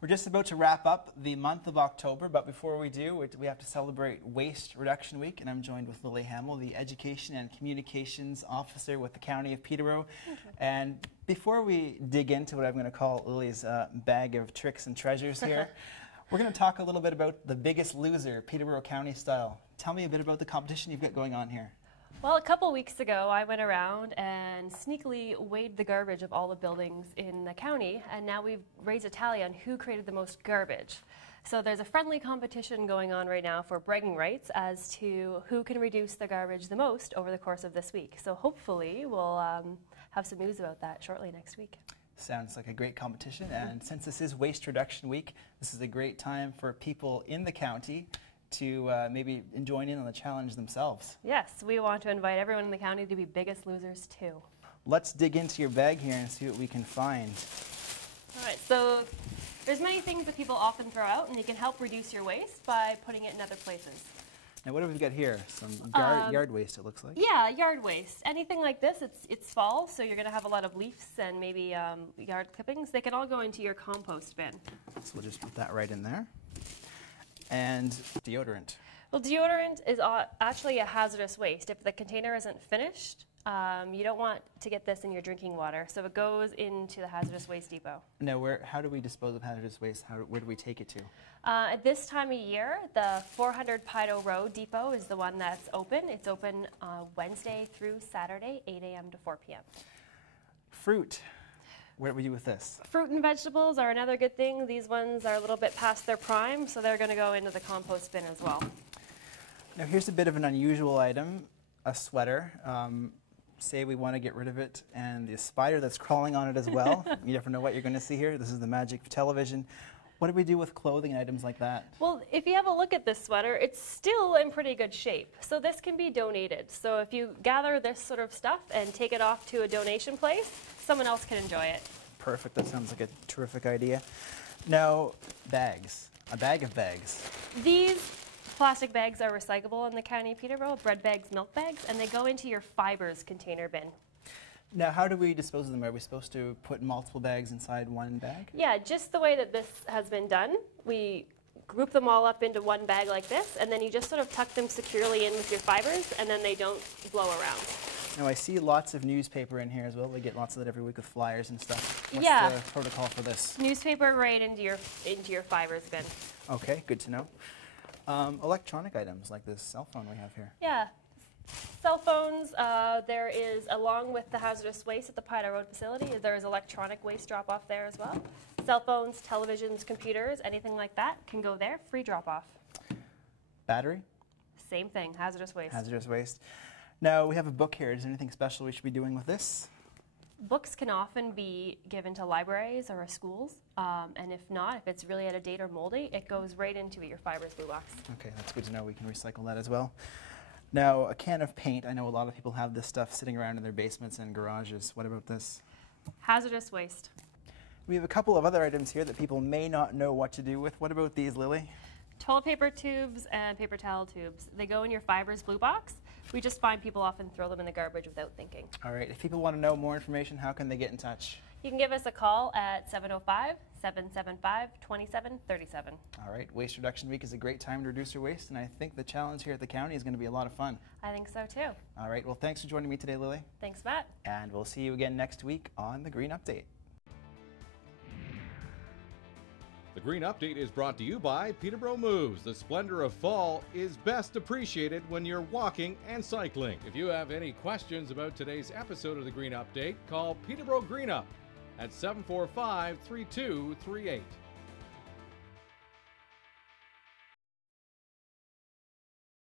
We're just about to wrap up the month of October, but before we do, we have to celebrate Waste Reduction Week, and I'm joined with Lily Hamil, the Education and Communications Officer with the County of Peterborough. And before we dig into what I'm going to call Lily's bag of tricks and treasures here, we're going to talk a little bit about the Biggest Loser, Peterborough County style. Tell me a bit about the competition you've got going on here. Well, a couple weeks ago, I went around and sneakily weighed the garbage of all the buildings in the county, and now we've raised a tally on who created the most garbage. So there's a friendly competition going on right now for bragging rights as to who can reduce the garbage the most over the course of this week. So hopefully we'll have some news about that shortly next week. Sounds like a great competition, and since this is Waste Reduction Week, this is a great time for people in the county to maybe join in on the challenge themselves. Yes, we want to invite everyone in the county to be Biggest Losers too. Let's dig into your bag here and see what we can find. All right, so there's many things that people often throw out, and you can help reduce your waste by putting it in other places. Now what have we got here? Some yard waste, it looks like. Yeah, yard waste. Anything like this, it's fall, so you're going to have a lot of leaves and maybe yard clippings. They can all go into your compost bin. So we'll just put that right in there. And deodorant. Well, deodorant is actually a hazardous waste. If the container isn't finished, you don't want to get this in your drinking water, so it goes into the hazardous waste depot. Now, how do we dispose of hazardous waste? Where do we take it to? At this time of year, the 400 Pido Road depot is the one that's open. It's open Wednesday through Saturday, 8 a.m. to 4 p.m. Fruit. Where do we do with this? Fruit and vegetables are another good thing. These ones are a little bit past their prime, so they're going to go into the compost bin as well. Now here's a bit of an unusual item, a sweater. Say we want to get rid of it, and the spider that's crawling on it as well. You never know what you're going to see here. This is the magic of television. What do we do with clothing and items like that? Well, if you have a look at this sweater, it's still in pretty good shape. So this can be donated. So if you gather this sort of stuff and take it off to a donation place, someone else can enjoy it. Perfect. That sounds like a terrific idea. Now, bags. A bag of bags. These plastic bags are recyclable in the County of Peterborough, bread bags, milk bags, and they go into your fibers container bin. Now, how do we dispose of them? Are we supposed to put multiple bags inside one bag? Yeah, just the way that this has been done. We group them all up into one bag like this, and then you just sort of tuck them securely in with your fibers, and then they don't blow around. Now, I see lots of newspaper in here as well. We get lots of that every week with flyers and stuff. What's the protocol for this? Newspaper right into your fibers bin. Okay, good to know. Electronic items like this cell phone we have here. Yeah. Cell phones, there is, along with the hazardous waste at the Pido Road facility, there is electronic waste drop-off there as well. Cell phones, televisions, computers, anything like that can go there, free drop-off. Battery? Same thing, hazardous waste. Hazardous waste. Now, we have a book here. Is there anything special we should be doing with this? Books can often be given to libraries or schools, and if not, if it's really out of date or moldy, it goes right into your fibers blue box. Okay, that's good to know. We can recycle that as well. Now, a can of paint. I know a lot of people have this stuff sitting around in their basements and garages. What about this? Hazardous waste. We have a couple of other items here that people may not know what to do with. What about these, Lily? Toilet paper tubes and paper towel tubes. They go in your fibers blue box. We just find people often throw them in the garbage without thinking. All right. If people want to know more information, how can they get in touch? You can give us a call at 705-775-2737. All right. Waste Reduction Week is a great time to reduce your waste, and I think the challenge here at the county is going to be a lot of fun. I think so, too. All right. Well, thanks for joining me today, Lily. Thanks, Matt. And we'll see you again next week on The Green Update. The Green Update is brought to you by Peterborough Moves. The splendor of fall is best appreciated when you're walking and cycling. If you have any questions about today's episode of The Green Update, call Peterborough Green Up at 745-3238.